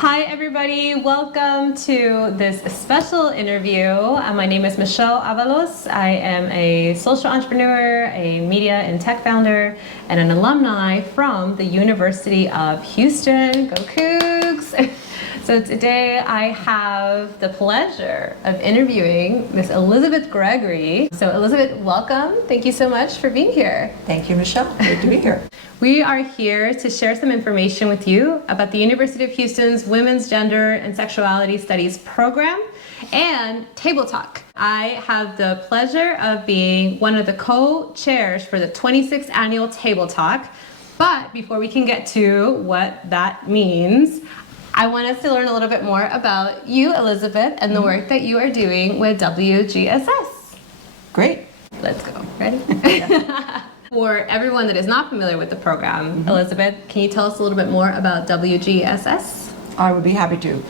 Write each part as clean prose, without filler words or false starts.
Hi everybody, welcome to this special interview. My name is Michelle Avalos. I am a social entrepreneur, a media and tech founder, and an alumni from the University of Houston. Go Cougs! So today I have the pleasure of interviewing Miss Elizabeth Gregory. So Elizabeth, welcome. Thank you so much for being here. Thank you, Michelle. Great to be here. We are here to share some information with you about the University of Houston's Women's Gender and Sexuality Studies program and Table Talk. I have the pleasure of being one of the co-chairs for the 26th annual Table Talk. But before we can get to what that means, I want us to learn a little bit more about you, Elizabeth, and the work that you are doing with WGSS. Great. Let's go. Ready? For everyone that is not familiar with the program, Elizabeth, can you tell us a little bit more about WGSS? I would be happy to.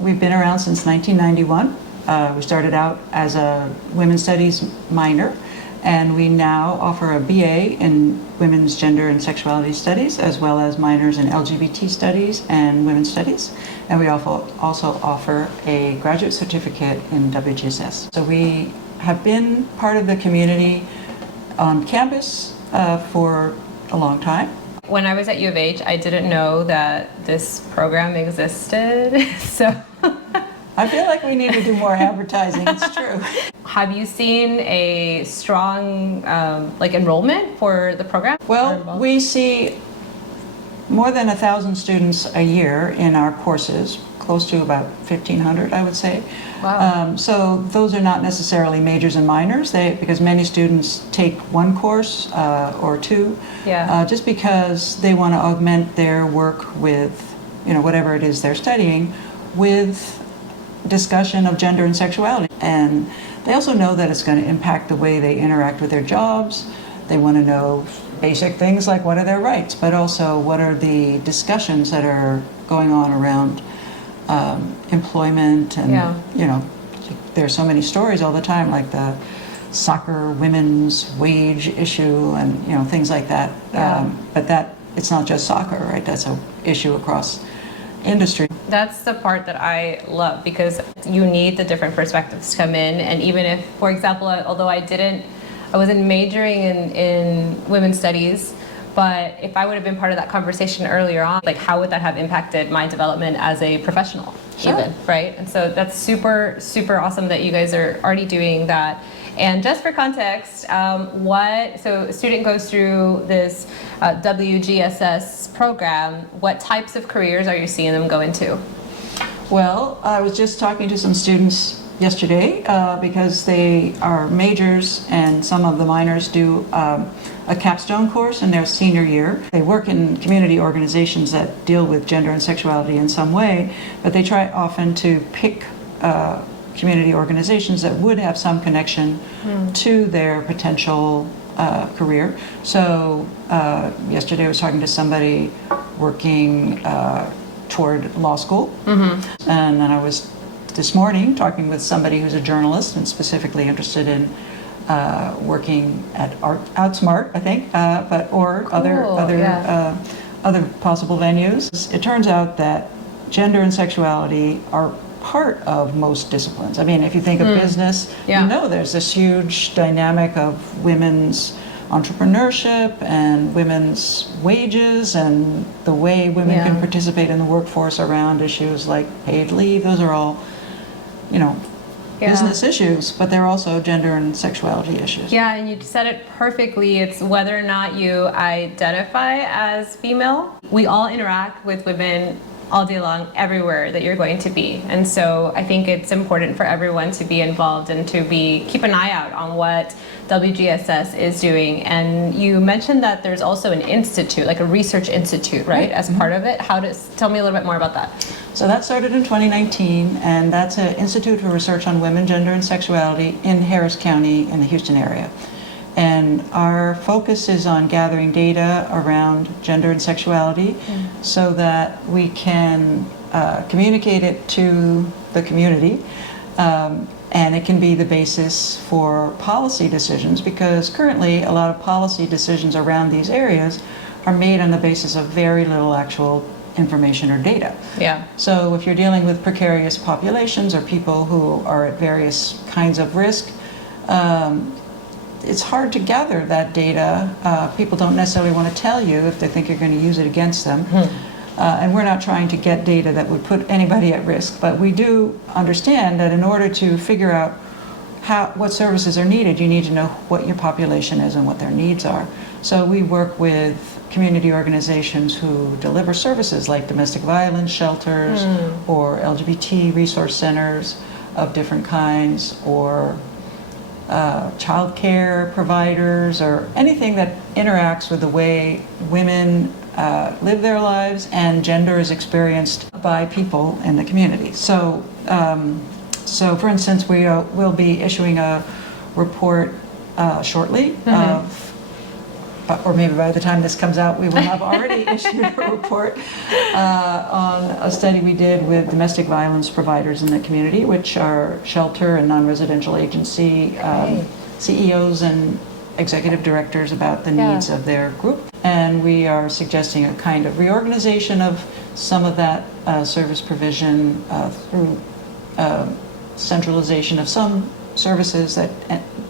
We've been around since 1991. We started out as a women's studies minor, and we now offer a BA in women's gender and sexuality studies, as well as minors in LGBT studies and women's studies. And we also offer a graduate certificate in WGSS. So we have been part of the community on campus for a long time. When I was at U of H, I didn't know that this program existed, so. I feel like we need to do more advertising, it's true. Have you seen a strong enrollment for the program? Well, we see more than 1,000 students a year in our courses, close to about 1,500, I would say. Wow. So those are not necessarily majors and minors, because many students take one course or two, just because they want to augment their work with, whatever it is they're studying, with discussion of gender and sexuality. And they also know that it's going to impact the way they interact with their jobs. They want to know basic things like what are their rights, but also what are the discussions that are going on around employment, and there's so many stories all the time, like the soccer women's wage issue and things like that. But that it's not just soccer, right? That's an issue across industry. That's the part that I love, because you need the different perspectives to come in. And even if, for example, although I wasn't majoring in women's studies, but if I would have been part of that conversation earlier on, like how would that have impacted my development as a professional, even, right? And so that's super, super awesome that you guys are already doing that. And just for context, so a student goes through this WGSS program, what types of careers are you seeing them go into? Well, I was just talking to some students yesterday because they are majors, and some of the minors do a capstone course in their senior year. They work in community organizations that deal with gender and sexuality in some way, but they try often to pick community organizations that would have some connection to their potential career. So yesterday I was talking to somebody working toward law school, and then I was this morning talking with somebody who's a journalist and specifically interested in working at Outsmart, I think, or other possible venues. It turns out that gender and sexuality are part of most disciplines. I mean, if you think of business, there's this huge dynamic of women's entrepreneurship and women's wages and the way women can participate in the workforce around issues like paid leave. Those are all, business issues, but they're also gender and sexuality issues. Yeah, and you said it perfectly. It's whether or not you identify as female. We all interact with women all day long, everywhere that you're going to be. And so I think it's important for everyone to be involved and to keep an eye out on what WGSS is doing. And you mentioned that there's also an institute, like a research institute, right, as part of it. Tell me a little bit more about that. So that started in 2019, and that's an Institute for Research on Women, Gender, and Sexuality in Harris County in the Houston area. And our focus is on gathering data around gender and sexuality so that we can communicate it to the community, and it can be the basis for policy decisions, because currently a lot of policy decisions around these areas are made on the basis of very little actual information or data. Yeah. So if you're dealing with precarious populations or people who are at various kinds of risk, it's hard to gather that data. People don't necessarily want to tell you if they think you're going to use it against them. And we're not trying to get data that would put anybody at risk, but we do understand that in order to figure out what services are needed, you need to know what your population is and what their needs are. So we work with community organizations who deliver services like domestic violence shelters or LGBT resource centers of different kinds, or child care providers, or anything that interacts with the way women live their lives and gender is experienced by people in the community. So, for instance, we will be issuing a report shortly or maybe by the time this comes out, we will have already issued a report on a study we did with domestic violence providers in the community, which are shelter and non-residential agency CEOs and executive directors, about the needs of their group. And we are suggesting a kind of reorganization of some of that service provision through centralization of some services that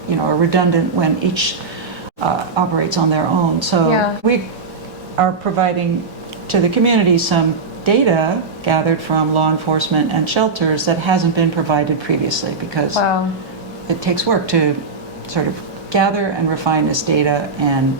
are redundant when each operates on their own. So we are providing to the community some data gathered from law enforcement and shelters that hasn't been provided previously, because it takes work to sort of gather and refine this data, and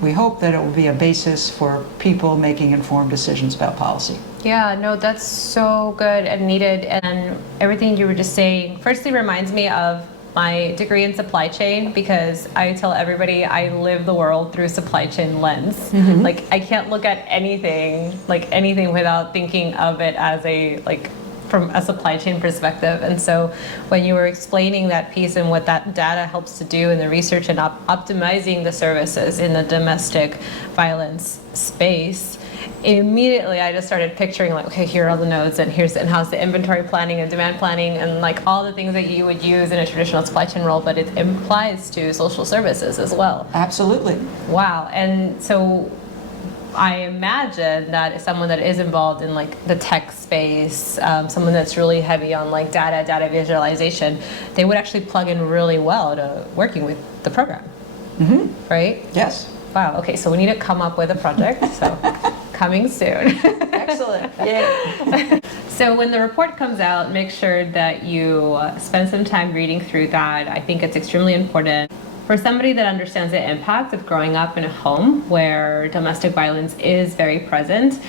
we hope that it will be a basis for people making informed decisions about policy. Yeah, no, that's so good and needed. And everything you were just saying firstly reminds me of my degree in supply chain, because I tell everybody I live the world through supply chain lens. Like, I can't look at anything without thinking of it as from a supply chain perspective. And so when you were explaining that piece and what that data helps to do in the research and optimizing the services in the domestic violence space, immediately I just started picturing, like, okay, here are all the nodes, and how's the inventory planning and demand planning, and like all the things that you would use in a traditional supply chain role, but it applies to social services as well. Absolutely. Wow. And so I imagine that someone that is involved in like the tech space, someone that's really heavy on like data visualization, they would actually plug in really well to working with the program. Right? Yes. Wow. Okay, so we need to come up with a project. So coming soon. Excellent. Yay. So when the report comes out, make sure that you spend some time reading through that. I think it's extremely important for somebody that understands the impact of growing up in a home where domestic violence is very present.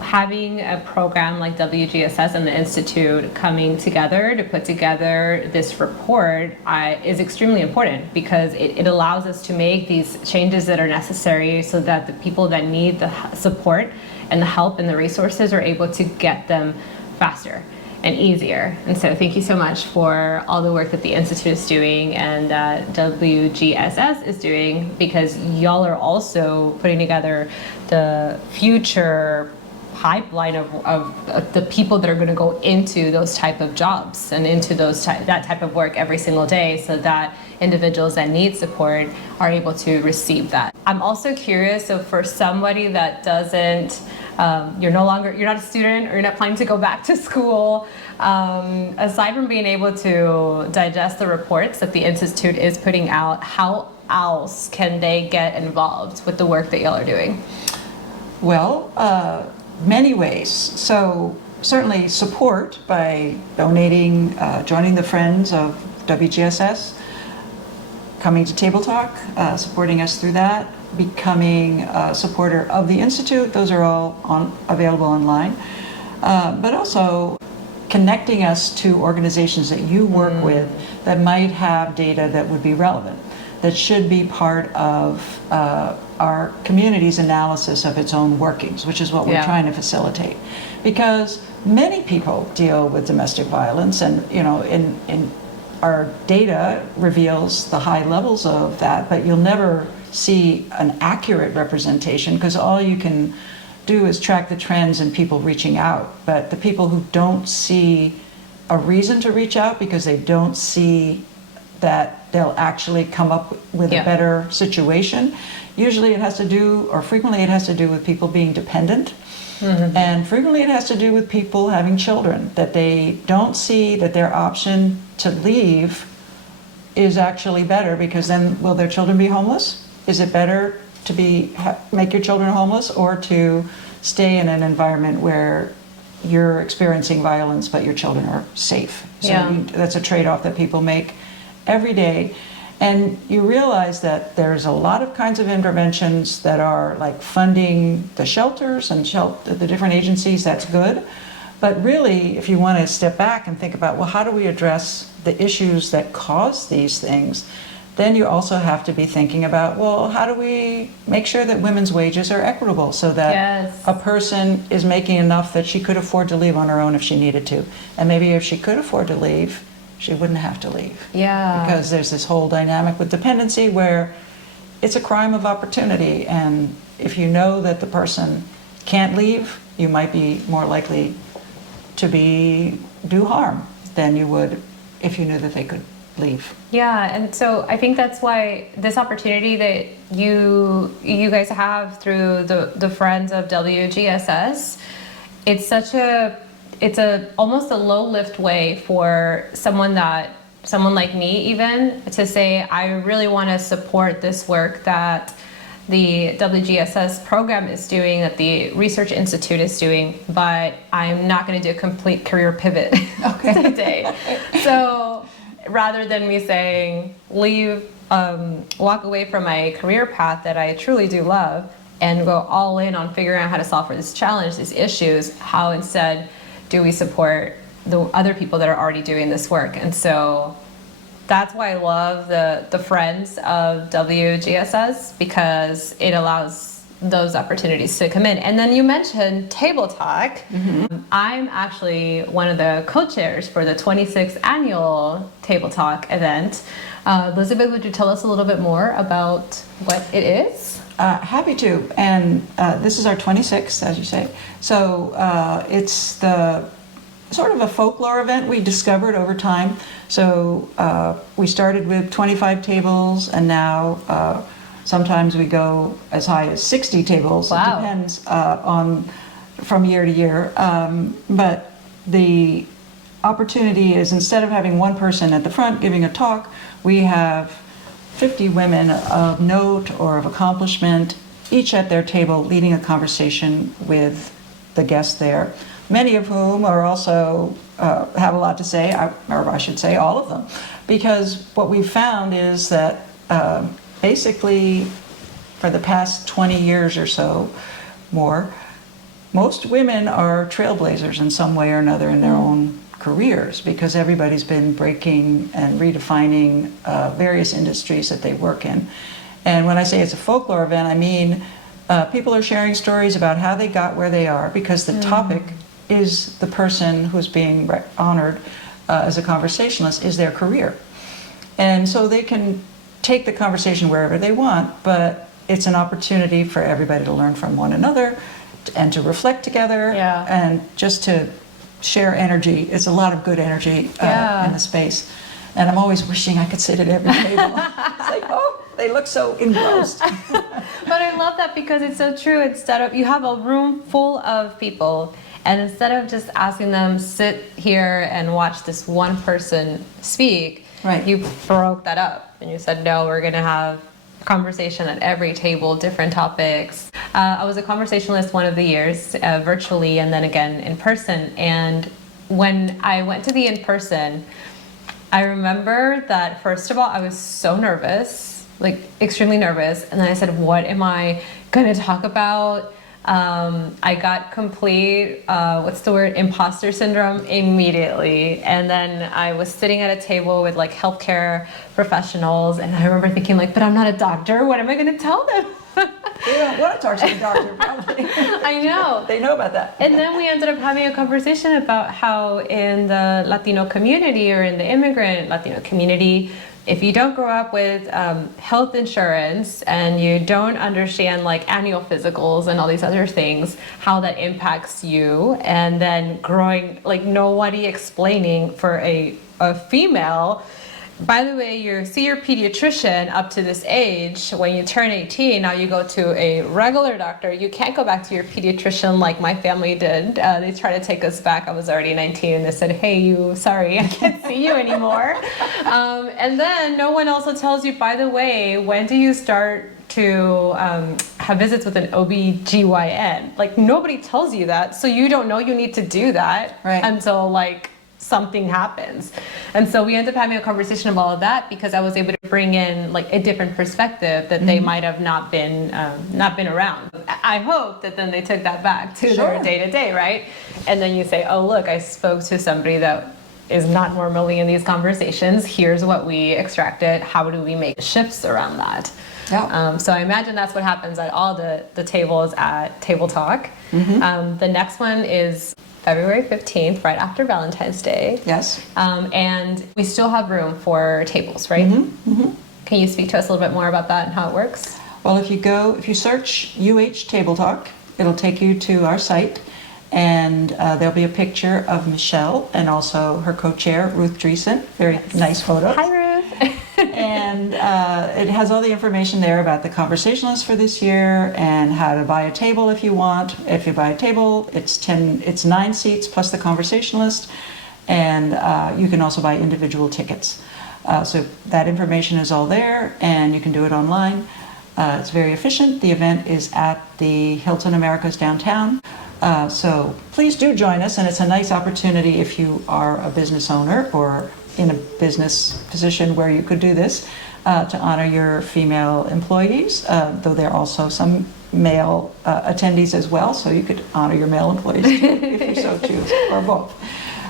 Having a program like WGSS and the Institute coming together to put together this report is extremely important, because it allows us to make these changes that are necessary so that the people that need the support and the help and the resources are able to get them faster and easier. And so thank you so much for all the work that the Institute is doing and WGSS is doing, because y'all are also putting together the future pipeline of the people that are going to go into those type of jobs and into that type of work every single day, so that individuals that need support are able to receive that. I'm also curious, so for somebody that doesn't, you're not a student, or you're not planning to go back to school, aside from being able to digest the reports that the Institute is putting out, how else can they get involved with the work that y'all are doing? Well, many ways. So certainly support by donating, joining the Friends of WGSS, coming to Table Talk, supporting us through that, becoming a supporter of the Institute. Those are all available online. But also connecting us to organizations that you work with that might have data that would be relevant, that should be part of our community's analysis of its own workings, which is what we're trying to facilitate. Because many people deal with domestic violence, and in our data reveals the high levels of that, but you'll never see an accurate representation, because all you can do is track the trends in people reaching out. But the people who don't see a reason to reach out because they don't see that they'll actually come up with a better situation, usually it has to do, or frequently it has to do with people being dependent And frequently it has to do with people having children, that they don't see that their option to leave is actually better, because then will their children be homeless? Is it better to make your children homeless, or to stay in an environment where you're experiencing violence but your children are safe? So that's a trade-off that people make every day. And you realize that there's a lot of kinds of interventions that are like funding the shelters and the different agencies. That's good. But really, if you want to step back and think about, well, how do we address the issues that cause these things? Then you also have to be thinking about, well, how do we make sure that women's wages are equitable, so that a person is making enough that she could afford to leave on her own if she needed to. And maybe if she could afford to leave, she wouldn't have to leave. Yeah. Because there's this whole dynamic with dependency where it's a crime of opportunity. And if you know that the person can't leave, you might be more likely to do harm than you would if you knew that they could leave. Yeah, and so I think that's why this opportunity that you guys have through the Friends of WGSS, it's almost a low lift way for someone like me even to say, I really want to support this work that the WGSS program is doing, that the Research Institute is doing, but I'm not going to do a complete career pivot today. So rather than me saying, walk away from my career path that I truly do love and go all in on figuring out how to solve for this challenge, these issues, how instead do we support the other people that are already doing this work? And so that's why I love the Friends of WGSS, because it allows those opportunities to come in. And then you mentioned Table Talk. I'm actually one of the co-chairs for the 26th annual Table Talk event. Elizabeth, would you tell us a little bit more about what it is? Happy to. And this is our 26th, as you say. So it's the sort of a folklore event we discovered over time. So we started with 25 tables, and now sometimes we go as high as 60 tables. Wow. It depends from year to year. But the opportunity is, instead of having one person at the front giving a talk, we have 50 women of note or of accomplishment, each at their table leading a conversation with the guests there, many of whom are also have a lot to say, or I should say all of them, because what we've found is that basically for the past 20 years or so more, most women are trailblazers in some way or another in their own careers, because everybody's been breaking and redefining various industries that they work in. And when I say it's a folklore event, I mean people are sharing stories about how they got where they are, because the topic is the person who's being honored as a conversationalist is their career. And so they can take the conversation wherever they want, but it's an opportunity for everybody to learn from one another and to reflect together and just to share energy. It's a lot of good energy in the space. And I'm always wishing I could sit at every table. It's like, oh, they look so engrossed. But I love that, because it's so true. Instead of, you have a room full of people, and instead of just asking them, sit here and watch this one person speak, you broke that up. And you said, no, we're going to have conversation at every table, different topics. I was a conversationalist one of the years, virtually, and then again in person. And when I went to the in-person, I remember that, first of all, I was so nervous, like extremely nervous. And then I said, what am I going to talk about? I got complete, imposter syndrome immediately. And then I was sitting at a table with like healthcare professionals, and I remember thinking like, but I'm not a doctor. What am I going to tell them? They don't want to talk to the doctor, probably. I know. They know about that. And then we ended up having a conversation about how in the Latino community, or in the immigrant Latino community, if you don't grow up with health insurance and you don't understand like annual physicals and all these other things, how that impacts you, and then growing, like nobody explaining for a female by the way, you see your pediatrician up to this age. When you turn 18, now you go to a regular doctor. You can't go back to your pediatrician like my family did. They tried to take us back. I was already 19 and they said, hey, sorry, I can't see you anymore. And then no one also tells you, by the way, when do you start to have visits with an OB-GYN? Like, nobody tells you that, so you don't know you need to do that until like something happens. And so we end up having a conversation about all of that because I was able to bring in like a different perspective that they might have not been around. I hope that then they took that back to their day-to-day, right? And then you say, oh, look, I spoke to somebody that is not normally in these conversations. Here's what we extracted. How do we make shifts around that? Yeah. So I imagine that's what happens at all the tables at Table Talk. The next one is February 15th, right after Valentine's Day. Yes. And we still have room for tables, right? Can you speak to us a little bit more about that and how it works? Well, if you search UH Table Talk, it'll take you to our site, and there'll be a picture of Michelle and also her co-chair, Ruth Dreesen. Very nice photo. Hi, Ruth. And it has all the information there about the conversationalist for this year and how to buy a table if you want. If you buy a table, it's 9 seats plus the conversationalist, and you can also buy individual tickets. So that information is all there, and you can do it online. It's very efficient. The event is at the Hilton Americas downtown. So please do join us, and it's a nice opportunity if you are a business owner or in a business position where you could do this, to honor your female employees, though there are also some male attendees as well, so you could honor your male employees too, if you so choose, or both.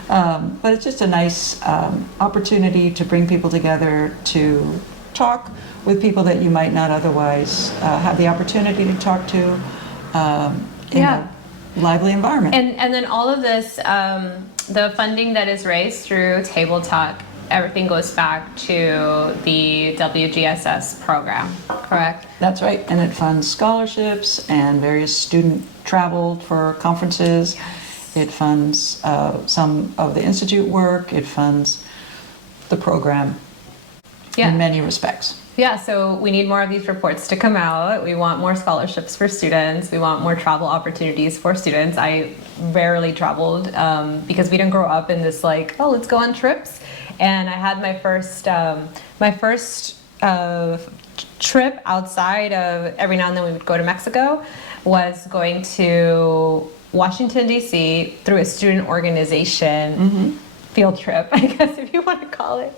But it's just a nice opportunity to bring people together to talk with people that you might not otherwise have the opportunity to talk to in a lively environment. And then all of this, the funding that is raised through Table Talk, everything goes back to the WGSS program, correct? That's right, and it funds scholarships and various student travel for conferences. It funds some of the institute work. It funds the program in many respects. Yeah, so we need more of these reports to come out. We want more scholarships for students. We want more travel opportunities for students. I rarely traveled because we didn't grow up in this like, oh, let's go on trips. And I had my first trip outside of, every now and then we would go to Mexico, was going to Washington, D.C. through a student organization field trip, I guess if you want to call it,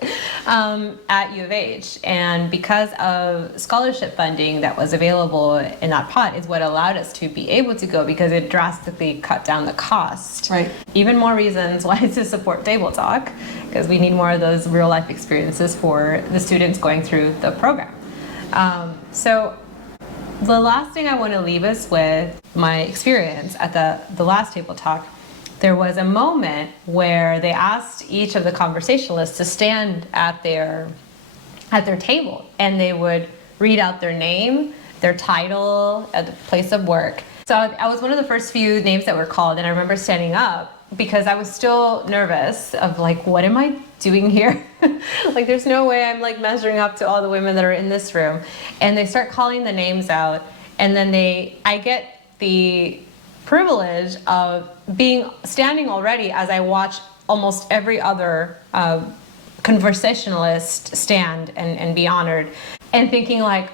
at U of H. And because of scholarship funding that was available in that pot is what allowed us to be able to go, because it drastically cut down the cost. Right. Even more reasons why to support Table Talk, because we need more of those real life experiences for the students going through the program. So the last thing I want to leave us with, my experience at the last Table Talk, there was a moment where they asked each of the conversationalists to stand at their table, and they would read out their name, their title, at the place of work. So I was one of the first few names that were called, and I remember standing up because I was still nervous of like, what am I doing here? Like, there's no way I'm like measuring up to all the women that are in this room. And they start calling the names out, and then I get the privilege of standing already as I watch almost every other conversationalist stand and be honored, and thinking like,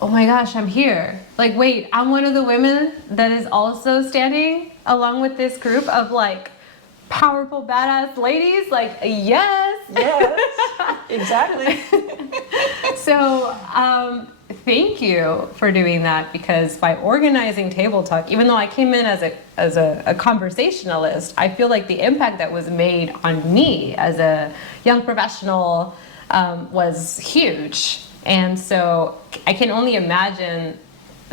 oh my gosh, I'm here. Like, wait, I'm one of the women that is also standing along with this group of like powerful, badass ladies. Like, yes, exactly. So, thank you for doing that, because by organizing Table Talk, even though I came in as a conversationalist, I feel like the impact that was made on me as a young professional was huge. And so I can only imagine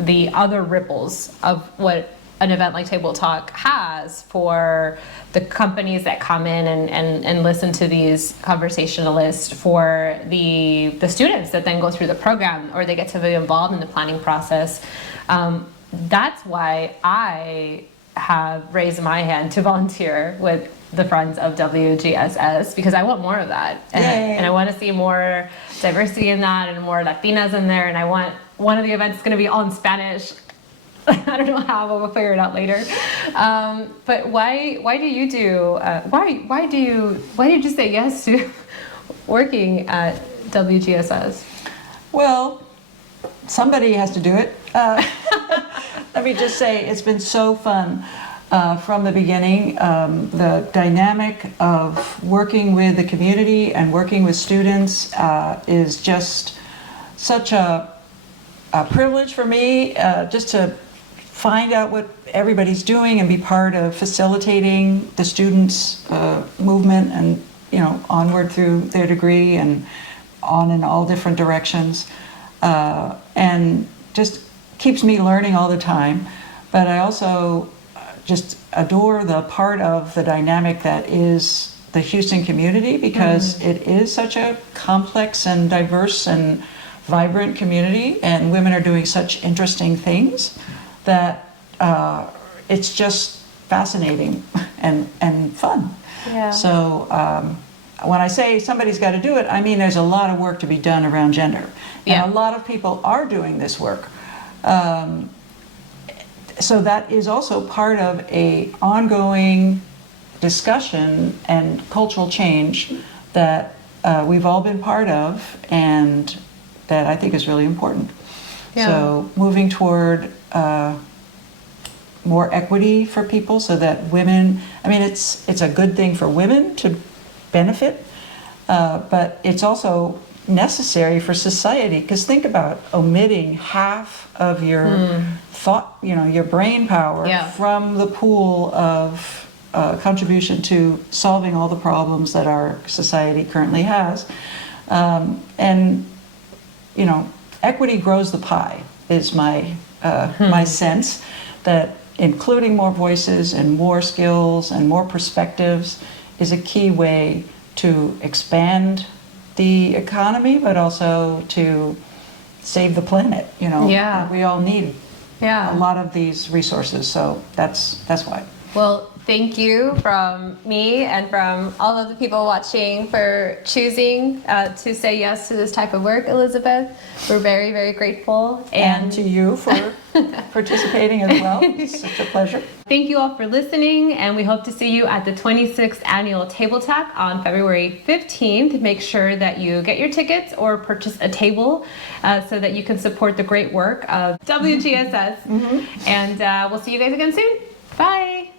the other ripples of what an event like Table Talk has for the companies that come in and listen to these conversationalists, for the students that then go through the program or they get to be involved in the planning process. That's why I have raised my hand to volunteer with the Friends of WGSS because I want more of that. And I want to see more diversity in that and more Latinas in there. And I want one of the events going to be all in Spanish. I don't know how, but we'll figure it out later. But why did you say yes to working at WGSS? Well, somebody has to do it. Let me just say, it's been so fun from the beginning. The dynamic of working with the community and working with students is just such a privilege for me, just to find out what everybody's doing and be part of facilitating the students' movement and, onward through their degree and on in all different directions. And just keeps me learning all the time. But I also just adore the part of the dynamic that is the Houston community, because it is such a complex and diverse and vibrant community, and women are doing such interesting things that it's just fascinating and fun. Yeah. So when I say somebody's got to do it, I mean there's a lot of work to be done around gender. Yeah. And a lot of people are doing this work. So that is also part of a ongoing discussion and cultural change that we've all been part of, and that I think is really important. Yeah. So moving toward more equity for people, so that women, it's a good thing for women to benefit, but it's also necessary for society, because think about omitting half of your thought, your brain power from the pool of contribution to solving all the problems that our society currently has. And equity grows the pie is my my sense, that including more voices and more skills and more perspectives is a key way to expand the economy, but also to save the planet. Yeah. We all need Yeah. a lot of these resources, so that's why. Well, thank you from me and from all of the people watching for choosing to say yes to this type of work, Elizabeth. We're very, very grateful. And to you for participating as well. It's such a pleasure. Thank you all for listening, and we hope to see you at the 26th Annual Table Talk on February 15th. Make sure that you get your tickets or purchase a table so that you can support the great work of WGSS. And we'll see you guys again soon. Bye.